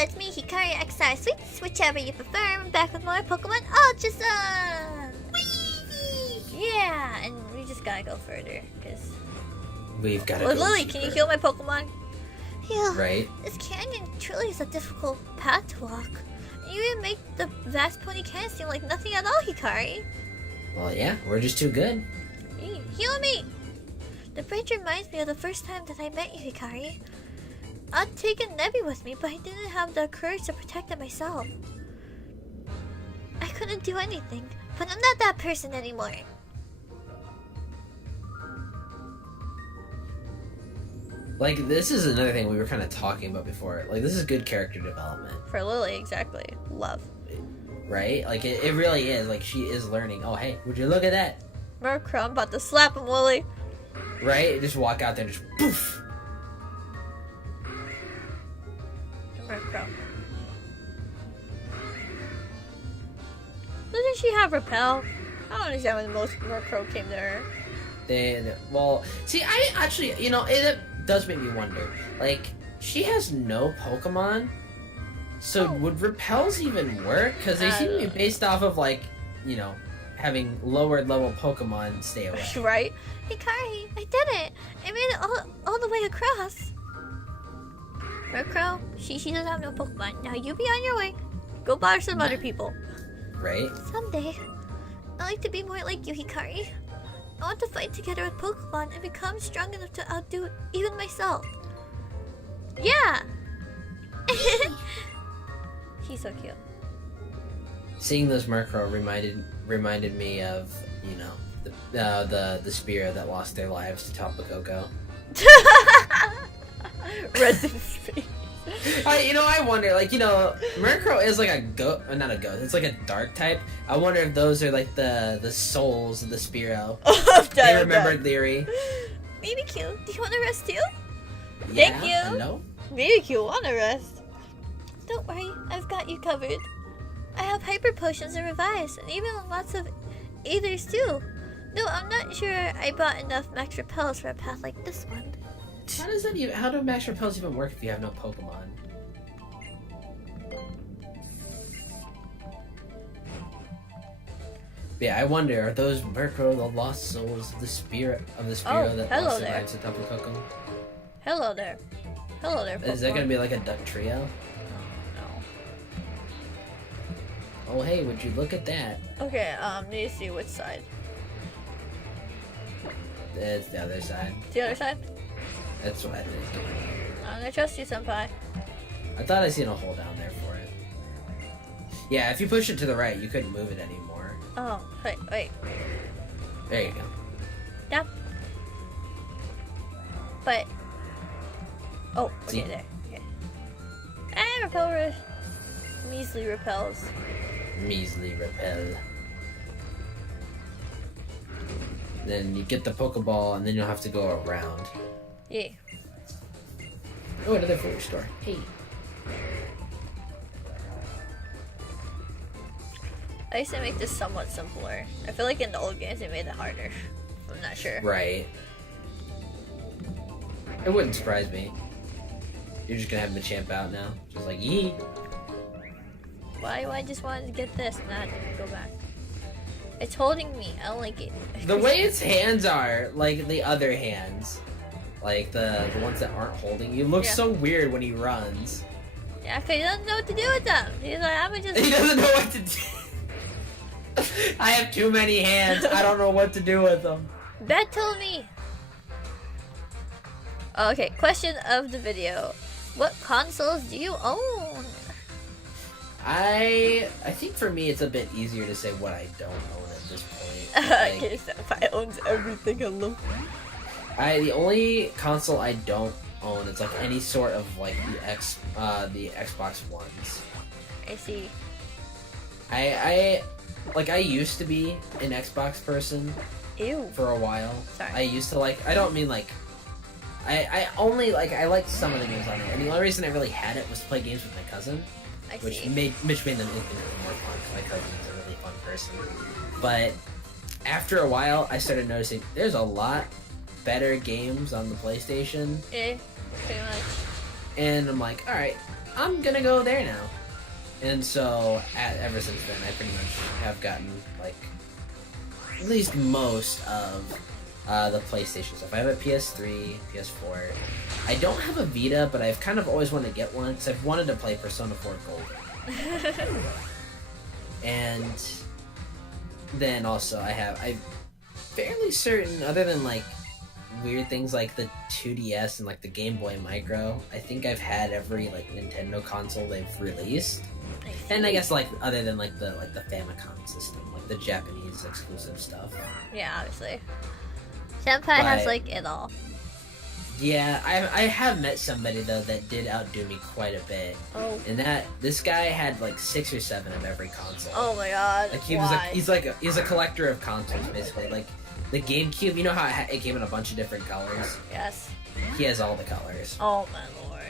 it's me, Hikari XI Sweets, whichever you prefer. I'm back with more Pokemon Ultra Sun! Whee! Yeah, and we just gotta go further, because... We've gotta Oh, go Lily, deeper. can you heal my Pokemon? Yeah. Right? This canyon truly is a difficult path to walk. You even make the vast pony canyon seem like nothing at all, Hikari. Well, yeah, we're just too good. Heal me! The bridge reminds me of the first time that I met you, Hikari. I'd taken Nebby with me, but I didn't have the courage to protect it myself. I couldn't do anything, but I'm not that person anymore. Like, this is another thing we were kind of talking about before. Like, this is good character development. For Lily, exactly. Love. Right? Like, it really is. Like, she is learning. Oh, hey, would you look at that? Murkrow, I'm about to slap him, Lily. Right? Just walk out there and just poof! Murkrow. Doesn't she have Repel? I don't understand when the most Murkrow came to her. Well, see, I actually, you know, it does make me wonder. Like, she has no Pokemon, so would Repels even work? Because they seem to be based off of, like, you know, having lower level Pokemon stay away. Right? Hikari, I did it! I made it all the way across. Murkrow, she doesn't have no Pokemon. Now you be on your way. Go bother some other people. Right? Someday, I'd like to be more like you, Hikari. I want to fight together with Pokemon and become strong enough to outdo even myself. Yeah! He's so cute. Seeing those Murkrow reminded me of, you know, the Spearow that lost their lives to Tapacoco. Rest in peace. I wonder, like, you know, Murkrow is like a goat, not a goat, it's like a dark type. I wonder if those are like the souls of the Spearow. They remembered Leary. Mimikyu, do you want to rest too? Yeah, Thank you. No? Mimikyu, want to rest? Don't worry, I've got you covered. I have hyper potions and revives, and even lots of aethers too. No, I'm not sure I bought enough max repels for a path like this one. How do Max Repels even work if you have no Pokemon? Yeah, I wonder, are those Murkrow the lost souls of the Spearow that lost their lives to Tapacoco? Hello there. Hello there, Pokemon. Is that gonna be like a duck trio? No. Oh hey, would you look at that? Okay, need to see which side. It's the other side. The other side? That's what I think. I'm gonna trust you, senpai. I thought I seen a hole down there for it. Yeah, if you push it to the right, you couldn't move it anymore. Oh, wait. There you go. Yep. But... Oh, See? okay, there. Okay. Repel measly repels. Measly repel. Then you get the Pokeball, and then you'll have to go around. Yeah. Oh, another food store. Hey. I used to make this somewhat simpler. I feel like in the old games they made it harder. I'm not sure. Right. It wouldn't surprise me. You're just gonna have Machamp out now. Just like, yee. Why do I just wanted to get this and not go back? It's holding me. I don't like it. The way its hands are, like the other hands, like the ones that aren't holding you, look so weird when he runs. Yeah, because he doesn't know what to do with them. He's like, I'm just... He doesn't know what to do. I have too many hands. I don't know what to do with them. Battle me! Okay, question of the video. What consoles do you own? I think for me it's a bit easier to say what I don't own at this point. Like, Okay, Senpai owns everything alone. the only console I don't own is like any sort of like the Xbox Ones. I see. I used to be an Xbox person. Ew. For a while. Sorry. I used to like, I don't mean like, I only like, I liked some of the games on it, and the only reason I really had it was to play games with my cousin, which made them infinitely more fun, because my cousin is a really fun person. But after a while, I started noticing there's a lot better games on the PlayStation. Eh, pretty much. And I'm like, all right, I'm gonna go there now. And so ever since then, I pretty much have gotten like at least most of the PlayStation stuff. I have a PS3, PS4. I don't have a Vita, but I've kind of always wanted to get one because I've wanted to play Persona 4 Golden. And then also I'm fairly certain, other than like weird things like the 2DS and like the Game Boy Micro, I think I've had every like Nintendo console they've released. And I guess like other than like the Famicom system, like the Japanese exclusive stuff. Yeah, obviously. Senpai has like it all. Yeah, I have met somebody though that did outdo me quite a bit. Oh. And this guy had like 6 or 7 of every console. Oh my god. Like he's a collector of consoles basically. Like the GameCube, you know how it came in a bunch of different colors? Yes. He has all the colors. Oh my lord.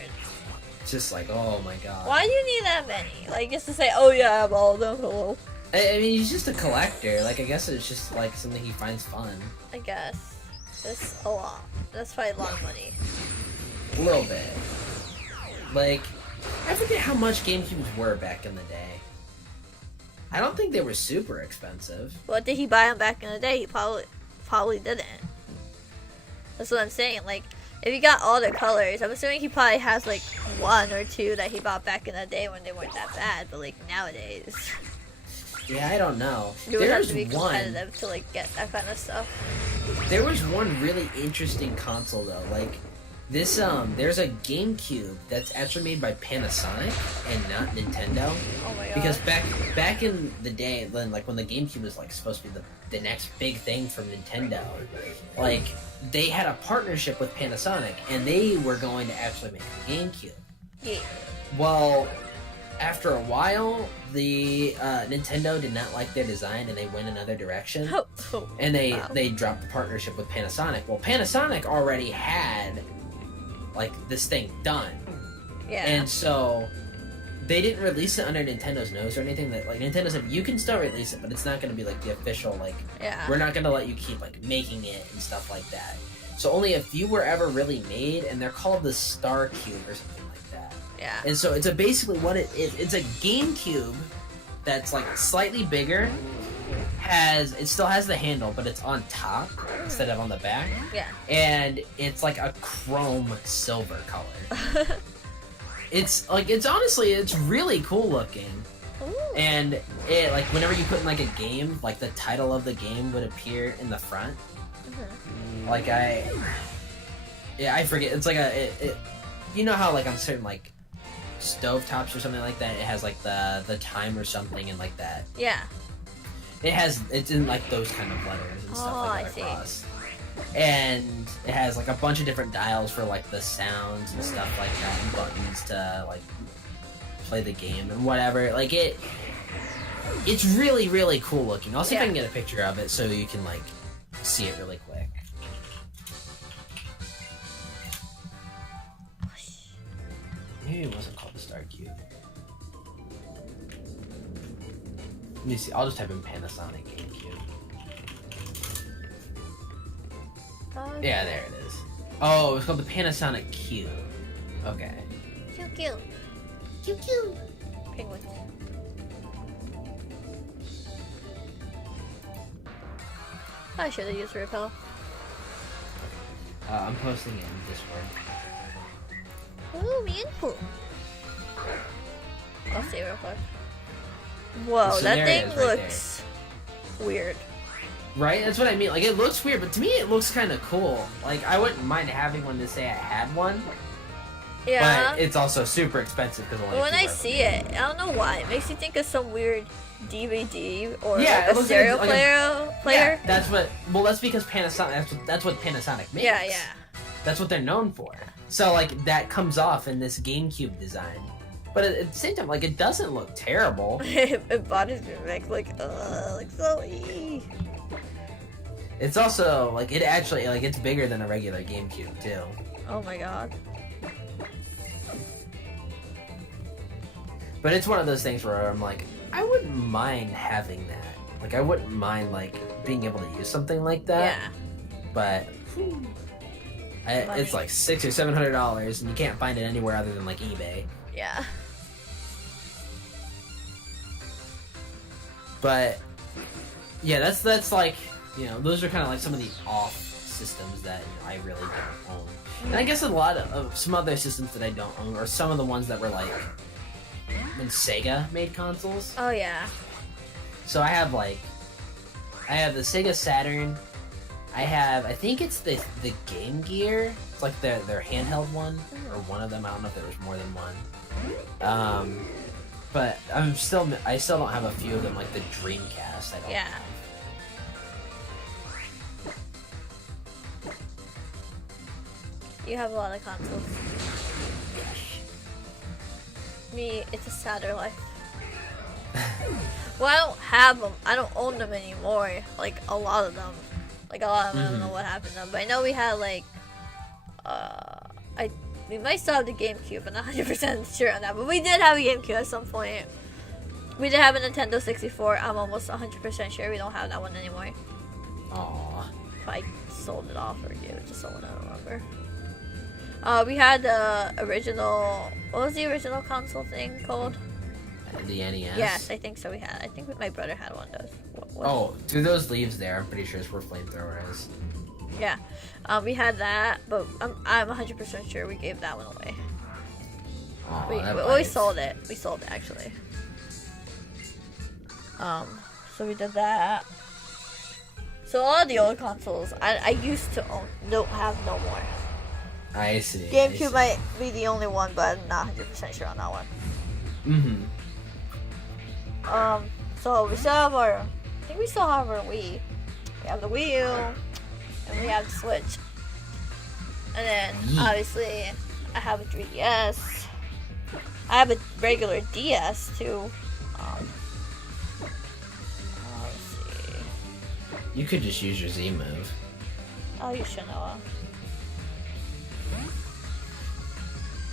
It's just like, oh my god. Why do you need that many? Like just to say, oh yeah, I have all of them. Hello. I mean, he's just a collector. Like I guess it's just like something he finds fun. I guess. That's a lot. That's probably a lot of money. A little bit. Like, I forget how much GameCubes were back in the day. I don't think they were super expensive. What did he buy them back in the day? He probably didn't. That's what I'm saying. Like, if he got all the colors, I'm assuming he probably has like 1 or 2 that he bought back in the day when they weren't that bad. But like nowadays, yeah, I don't know. you would have to be competitive to like get that kind of stuff. There was one really interesting console though. Like this, there's a GameCube that's actually made by Panasonic and not Nintendo. Oh my god. Because back in the day, then like when the GameCube was like supposed to be the next big thing from Nintendo, like they had a partnership with Panasonic and they were going to actually make a GameCube. Yeah. Well, after a while, the Nintendo did not like their design and they went another direction. And they dropped the partnership with Panasonic. Well, Panasonic already had like this thing done. Yeah. And so they didn't release it under Nintendo's nose or anything. That like Nintendo said you can still release it, but it's not going to be like the official like. Yeah. We're not going to let you keep like making it and stuff like that. So only a few were ever really made, and they're called the Star Cube or something like that. Yeah. And so it's basically what it is. It's a GameCube that's like slightly bigger. It still has the handle, but it's on top instead of on the back. Yeah. And it's like a chrome silver color. It's honestly, it's really cool looking. Ooh. And it like whenever you put in like a game, like the title of the game would appear in the front. Mm-hmm. Like I forget. It's like you know how like on certain like stovetops or something like that, it has like the time or something and like that. Yeah. It's in like those kind of letters and stuff like that across. And it has like a bunch of different dials for like the sounds and stuff like that, and buttons to like play the game and whatever. Like it's really, really cool looking. I'll see if I can get a picture of it so you can like see it really quick. Maybe it wasn't called the Star Cube. Let me see. I'll just type in Panasonic GameCube. Yeah, there it is. Oh, it's called the Panasonic Cube. Okay. Cute, cute. Cute, cute. Penguins. I should have used repel. I'm posting it in Discord. Ooh, Waifu. I'll see real quick. Whoa, So that there it thing is, right looks weird. Right? That's what I mean. Like, it looks weird, but to me it looks kind of cool. Like, I wouldn't mind having one to say I had one. Yeah. But it's also super expensive because only. But when I see it, I don't know why. It makes you think of some weird DVD or Yeah, like it a looks stereo like player. Yeah, that's what. Well, that's because Panasonic. That's what Panasonic makes. Yeah, yeah. That's what they're known for. So like that comes off in this GameCube design, but at the same time, like it doesn't look terrible. It bodies me like so. It's also like it actually like it's bigger than a regular GameCube too. Oh my god. But it's one of those things where I'm like, I wouldn't mind having that. Like I wouldn't mind like being able to use something like that. Yeah. But It's like $600 or $700, and you can't find it anywhere other than like eBay. Yeah. But yeah, that's like, you know, those are kind of like some of the off systems that, you know, I really don't own. And I guess a lot of some other systems that I don't own are some of the ones that were like when Sega made consoles. Oh yeah. So I have the Sega Saturn. I think it's the Game Gear. It's like their handheld one, or one of them. I don't know if there was more than one. But I still don't have a few of them, like the Dreamcast. I don't have. You have a lot of consoles. Me, it's a sadder life. Well, I don't have them. I don't own them anymore. Like a lot of them. I don't know what happened to them. But I know we had like, we might still have the GameCube. I'm not 100% sure on that. But we did have a GameCube at some point. We did have a Nintendo 64. I'm almost 100% sure we don't have that one anymore. Aww. If I sold it off or gave it to someone, I don't remember. We had the original. What was the original console thing called? The NES? Yes, I think so. I think my brother had one of those. Oh, through those leaves there, I'm pretty sure it's where flamethrowers. Yeah, we had that, but I'm 100% sure we gave that one away. We sold it. We sold it actually. So we did that. So all of the old consoles I used to own don't have no more. I see. GameCube might be the only one, but I'm not 100% sure on that one. So we still have I think we still have our Wii. We have the Wii U, and we have the Switch. And then, obviously, I have a 3DS. I have a regular DS, too. Let's see. You could just use your Z move. Oh, you should know.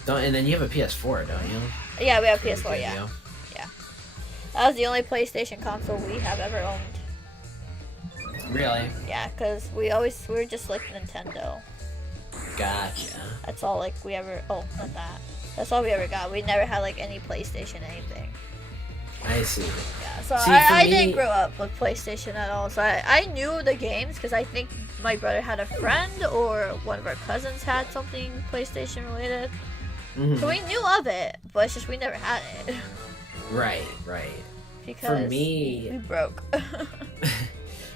And then you have a PS4, don't you? Yeah, we have PS4, yeah. Yeah. That was the only PlayStation console we have ever owned. Really? Yeah, because we were just like Nintendo. Gotcha. That's all like we ever, not that. That's all we ever got. We never had like any PlayStation anything. I see. Yeah, so I didn't grow up with PlayStation at all. So I knew the games because I think my brother had a friend or one of our cousins had something PlayStation related. So we knew of it, but it's just we never had it. Right. Because for me, we broke.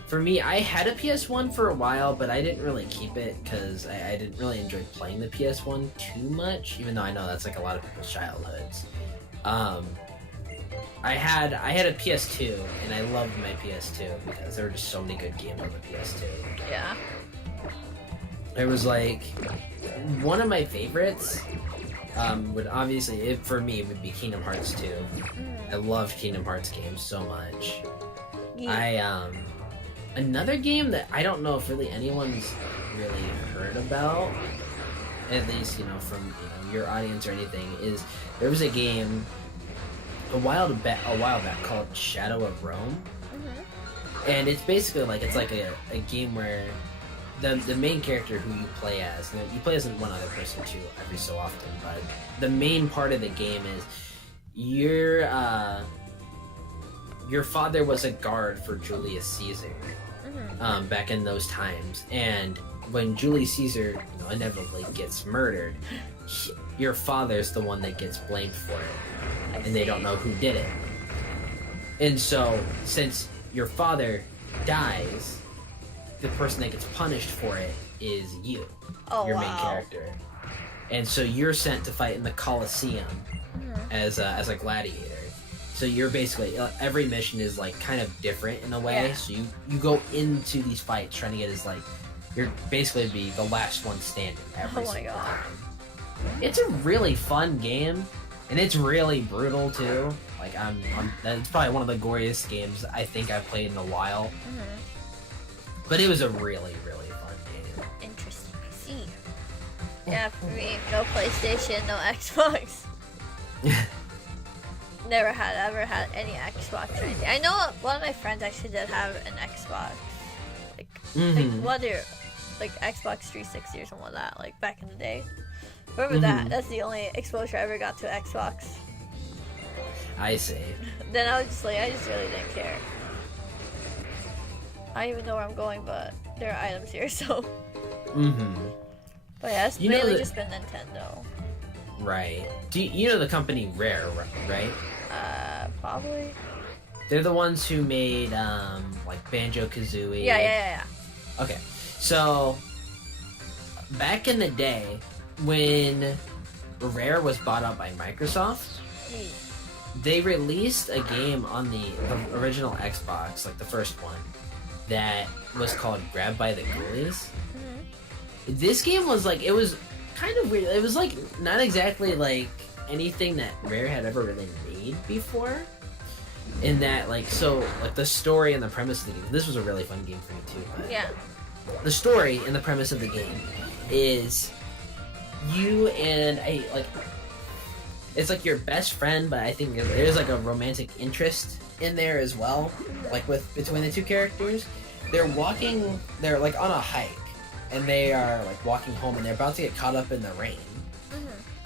For me, I had a PS1 for a while, but I didn't really keep it because I didn't really enjoy playing the PS1 too much, even though I know that's like a lot of people's childhoods. I had a PS2, and I loved my PS2 because there were just so many good games on the PS2. Yeah. It was like one of my favorites. Would obviously, for me, it would be Kingdom Hearts 2. I loved Kingdom Hearts games so much. Yeah. Another game that I don't know if really anyone's really heard about, at least, from your audience or anything, is there was a game a while back called Shadow of Rome. And it's basically it's like a game where the main character who you play as, you play as one other person too every so often, but the main part of the game is your father was a guard for Julius Caesar back in those times, and when Julius Caesar inevitably gets murdered, your father's the one that gets blamed for it, and they don't know who did it. And so since your father dies, the person that gets punished for it is you, your main character. And so you're sent to fight in the Colosseum as a gladiator. So you're basically, every mission is kind of different in a way. Yeah. So you go into these fights trying to get you're basically be the last one standing every single time. It's a really fun game, and it's really brutal too. It's probably one of the goriest games I think I've played in a while. But it was a really, really fun game. Interesting. I see. Yeah, for me, no PlayStation, no Xbox. Never ever had any Xbox or anything. I know one of my friends actually did have an Xbox. like Xbox 360 or something like that, like back in the day. Remember that? That's the only exposure I ever got to Xbox. I see. Then I was just like, I just really didn't care. I don't even know where I'm going, but there are items here, so. But yeah, it's mainly just been Nintendo. Right. You know the company Rare, right? Probably. They're the ones who made like Banjo-Kazooie. Yeah. Okay, so back in the day when Rare was bought out by Microsoft, they released a game on the original Xbox, like the first one, that was called Grab by the Ghoulies. This game was like, it was kind of weird. It was like not exactly like anything that Rare had ever really made before. In that, like, so like the story and the premise of the game. This was a really fun game for me too. But yeah. The story and the premise of the game is you and it's like your best friend, but I think there's like a romantic interest in there as well, like between the two characters. They're like on a hike, and they are like walking home, and they're about to get caught up in the rain,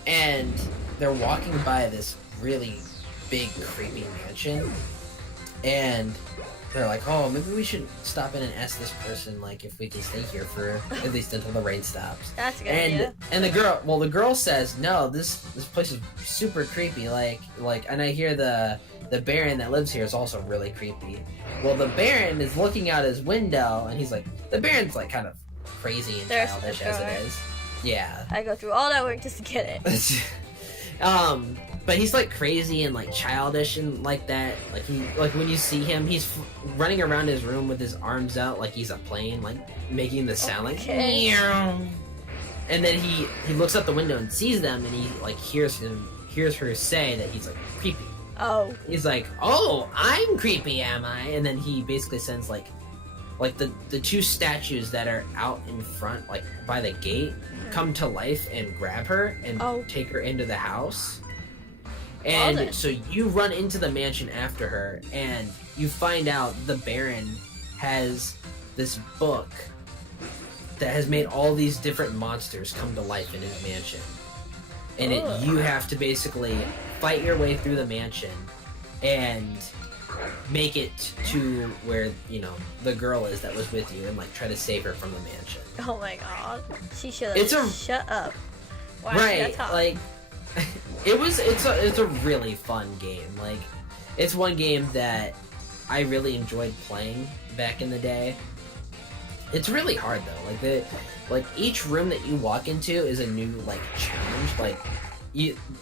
and they're walking by this really big creepy mansion, and they're like, oh, maybe we should stop in and ask this person like if we can stay here for at least until the rain stops. That's a good idea. And the girl says, no, this place is super creepy, like and I hear the Baron that lives here is also really creepy. Well, the Baron is looking out his window, and he's like, the Baron's like kind of crazy and childish as it is. Yeah. I go through all that work just to get it. But he's like crazy and like childish and like that. Like when you see him, he's running around his room with his arms out like he's a plane, like making the sound like. And then he looks out the window and sees them, and he like hears her say that he's like creepy. Oh. He's like, oh, I'm creepy, am I? And then he basically sends like the two statues that are out in front, like by the gate, come to life and grab her and take her into the house. And so you run into the mansion after her, and you find out the Baron has this book that has made all these different monsters come to life in his mansion. And you have to basically fight your way through the mansion and make it to where, you know, the girl is that was with you, and like try to save her from the mansion. Oh my god. She should have shut up. Why right, like it's a really fun game. Like, it's one game that I really enjoyed playing back in the day. It's really hard though. Like each room that you walk into is a new like challenge. Like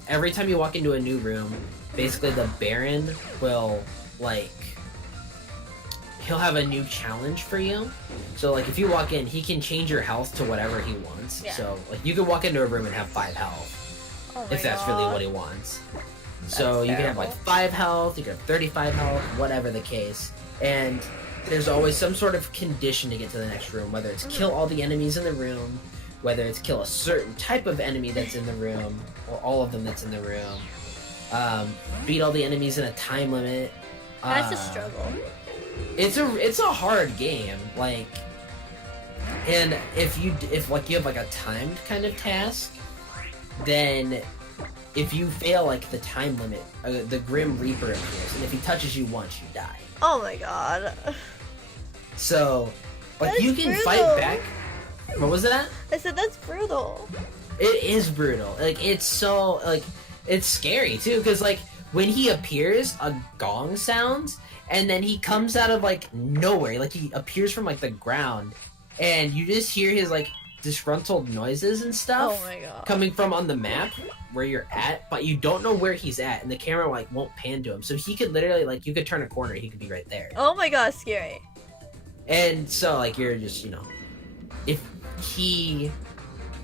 every time you walk into a new room, basically the Baron will he'll have a new challenge for you. So like if you walk in, he can change your health to whatever he wants. Yeah. So like you could walk into a room and have 5 health. If that's really what he wants. So you can have like 5 health, you can have 35 health, whatever the case. And there's always some sort of condition to get to the next room, whether it's kill all the enemies in the room, whether it's kill a certain type of enemy that's in the room, or all of them that's in the room. Beat all the enemies in a time limit. That's a struggle. It's a hard game, like, and if you have like a timed kind of task, then if you fail like the time limit, the Grim Reaper appears, and if he touches you once, you die. Oh my god. So, like, that's you can brutal. fight back. What was that? I said that's brutal. It is brutal. Like, it's so, like, it's scary too, because like when he appears, a gong sounds, and then he comes out of like nowhere. Like, he appears from like the ground, and you just hear his like disgruntled noises and stuff coming from on the map where you're at, but you don't know where he's at, and the camera like won't pan to him, so he could literally, like, you could turn a corner, he could be right there. Oh my god, scary. And so like you're just, you know, if he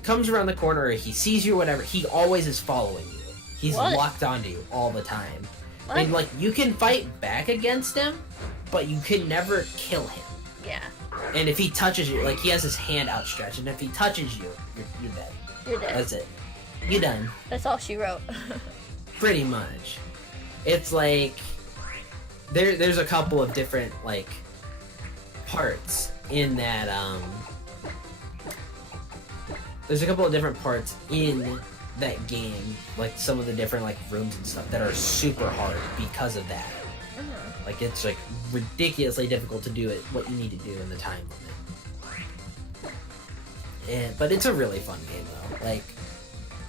comes around the corner or he sees you or whatever, he always is following you. He's locked onto you all the time. And like you can fight back against him, but you can never kill him. Yeah. And if he touches you, like, he has his hand outstretched, and if he touches you, you're dead. You're dead. That's it. You're done. That's all she wrote. Pretty much. It's like there's a couple of different like parts in that there's a couple of different parts in that game, like some of the different like rooms and stuff that are super hard because of that. Like it's like ridiculously difficult to do it what you need to do in the time limit. But it's a really fun game though. Like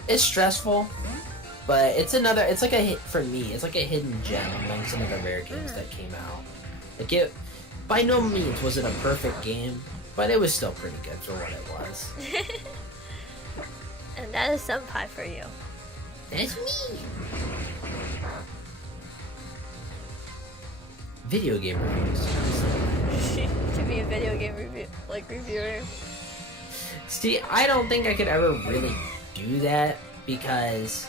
it's stressful, but it's like a hit for me. It's like a hidden gem among some of the rare games that came out. Like it, by no means was it a perfect game, but it was still pretty good for what it was. And that is senpai for you. That's me. Video game reviews. Should be a video game reviewer. See, I don't think I could ever really do that because,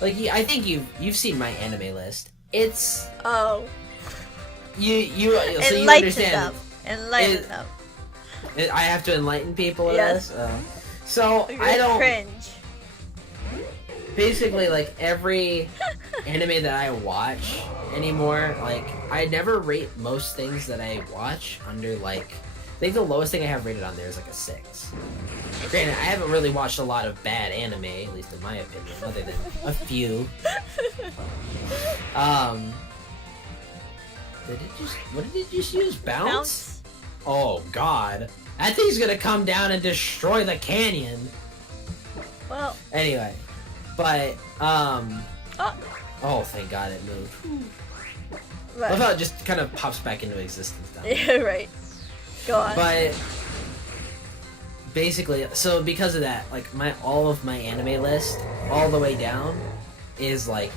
like, I think you've seen my anime list. It's you so you understand. Enlighten them. I have to enlighten people with Yes. this. So I don't cringe. Basically, like every anime that I watch anymore, like I never rate most things that I watch under like. I think the lowest thing I have rated on there is like a 6. Granted, I haven't really watched a lot of bad anime, at least in my opinion, other than a few. What did it just use? Bounce? Oh god. That thing's gonna come down and destroy the canyon. Well. Anyway. But, oh, thank god it moved. Right. I love how it just kind of pops back into existence now. Yeah, right. Go on. But basically, so because of that, like all of my anime list, all the way down, is like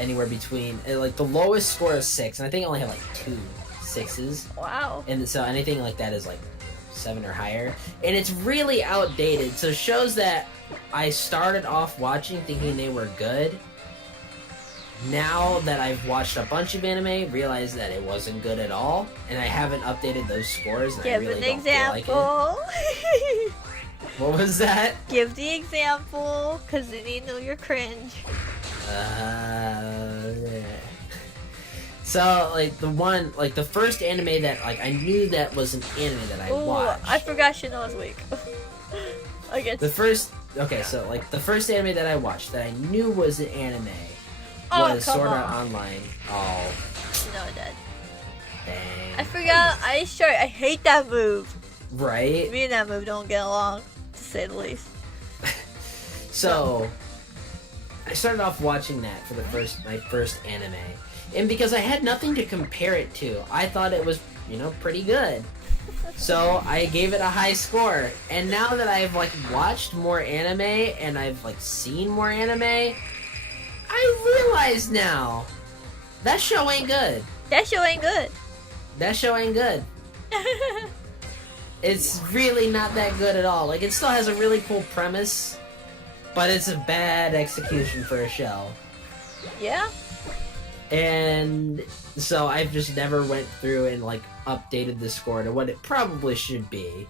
anywhere between like the lowest score is 6, and I think I only have like 2 6s. Wow. And so anything like that is like 7 or higher, and it's really outdated. So shows that I started off watching thinking they were good. Now that I've watched a bunch of anime, realize that it wasn't good at all, and I haven't updated those scores. And Give I really an don't feel like example. it. What was that? Give the example, cause then you know you're cringe. So like the first anime that like I knew that was an anime that I watched. I forgot Shino's week. So like the first anime that I watched that I knew was an anime. Was Sword Art Online. Oh. No, Dad. Dang. I forgot. I hate that move. Right? Me and that move don't get along, to say the least. So, I started off watching that for my first anime. And because I had nothing to compare it to, I thought it was, pretty good. So, I gave it a high score. And now that I've, like, watched more anime and I've, like, seen more anime, I realize now that show ain't good. That show ain't good. That show ain't good. It's really not that good at all. Like, it still has a really cool premise, but it's a bad execution for a show. Yeah. And so I've just never went through and, like, updated the score to what it probably should be.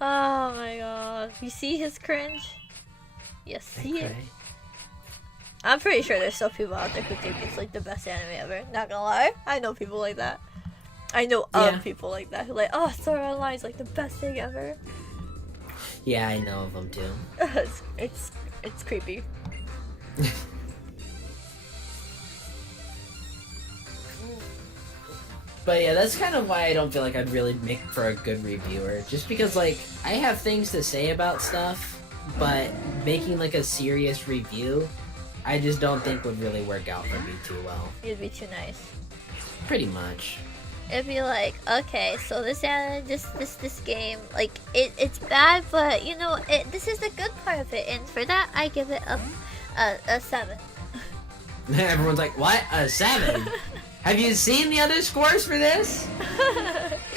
Oh my god. You see his cringe? You see it? I'm pretty sure there's still people out there who think it's like the best anime ever. Not gonna lie, I know people like that. I know people like that who like, oh, Sword Art Online is like the best thing ever. Yeah, I know of them too. it's creepy. But yeah, that's kind of why I don't feel like I'd really make for a good reviewer. Just because, like, I have things to say about stuff, but making, like, a serious review, I just don't think would really work out for me too well. It'd be too nice. Pretty much. It'd be like, okay, so this game, like, it's bad, but, this is the good part of it, and for that, I give it a 7. Everyone's like, what? A 7? Have you seen the other scores for this?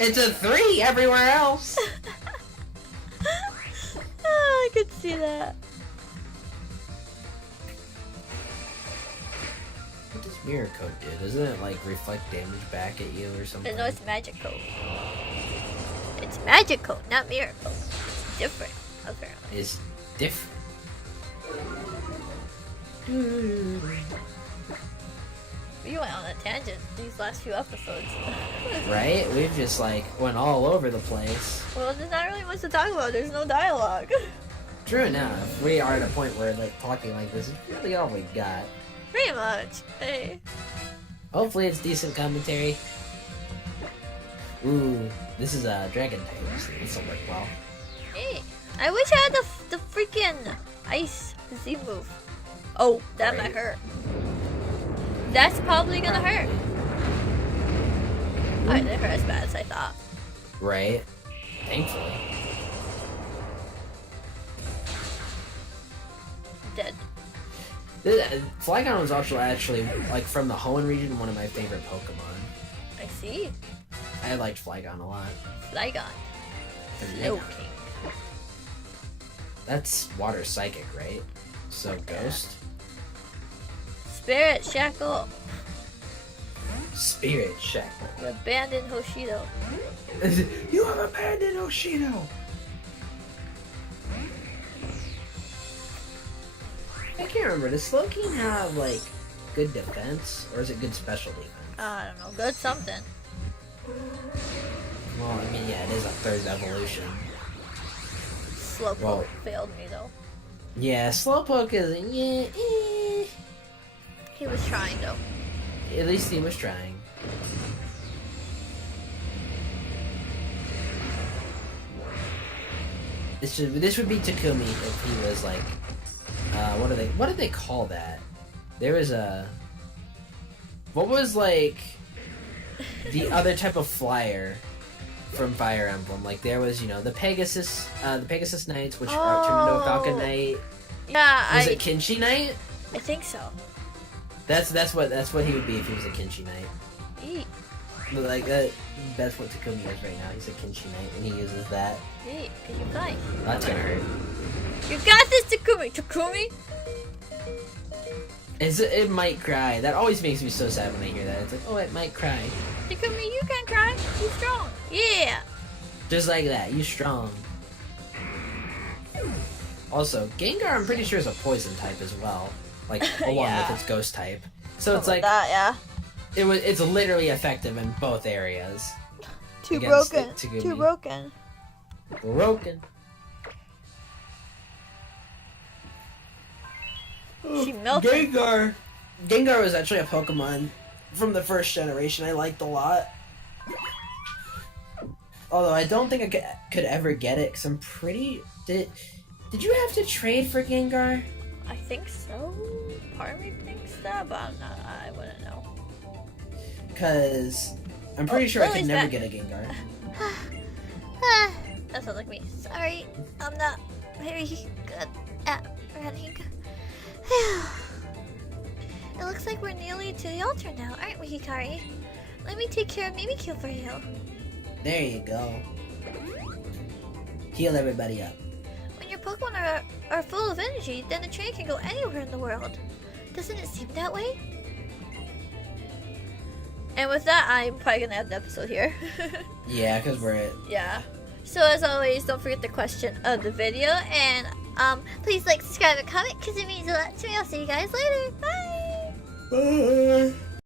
It's a 3 everywhere else. Oh, I could see that. What does Mirror Coat do? Doesn't it, like, reflect damage back at you or something? No, it's Magic Coat. It's Magic Coat, not Mirror Coat. It's different, apparently. It's different. We We went on a tangent these last few episodes. Right? We've just like went all over the place. Well, there's not really much to talk about. There's no dialogue. True enough. We are at a point where like talking like this is really all we got. Pretty much. Hey. Hopefully it's decent commentary. Ooh, this is a dragon type, so this will work well. Hey. I wish I had the freaking ice Z move. Oh, that might hurt. That's probably gonna hurt. Alright, didn't hurt as bad as I thought. Right? Thankfully. Dead. Flygon was also actually, like, from the Hoenn region, one of my favorite Pokemon. I see. I liked Flygon a lot. Flygon. Slow King. That's Water Psychic, right? So, Ghost? Spirit Shackle. Spirit Shackle. You abandoned Hoshido. You have abandoned Hoshido! I can't remember. Does Slowking have, like, good defense? Or is it good special defense? I don't know. Good something. Well, I mean, yeah, it is a third evolution. Slowpoke failed me, though. Yeah, Slowpoke is... yeah, He was trying, though. At least he was trying. This would be Takumi if he was like, what did they call that? There was a, what was like, the other type of flyer from Fire Emblem? Like there was, you know, the Pegasus Knights, which are turned into a Falcon Knight. Yeah, Was it Kinshi Knight? I think so. That's what he would be if he was a Kinshi Knight. Eat. Like that's what Takumi is right now. He's a Kinshi Knight, and he uses that. Eat, cause you're fine. That's gonna hurt. You got this, Takumi. Takumi. It might cry. That always makes me so sad when I hear that. It's like, oh, it might cry. Takumi, you can cry. You strong. Yeah. Just like that. You strong. Also, Gengar, I'm pretty sure is a poison type as well. Like along with its ghost type. So it's like that, yeah. It's literally effective in both areas. Too broken. Too broken. Broken. She melted. Gengar was actually a Pokemon from the first generation I liked a lot. Although I don't think I could ever get it because I'm pretty... Did you have to trade for Gengar? I think so. Part of me thinks that, but I wouldn't know. Because I'm pretty sure I could never get a Gengar. That sounds like me. Sorry, I'm not very good at running. It looks like we're nearly to the altar now, aren't we, Hikari? Let me take care of Mimikyu for you. There you go. Heal everybody up. When your Pokemon are full of energy, then the train can go anywhere in the world. Doesn't it seem that way? And with that, I'm probably gonna end the episode here. Yeah, because we're at... Yeah. So as always, don't forget the question of the video, and please like, subscribe, and comment, because it means a lot to me. I'll see you guys later. Bye! Bye!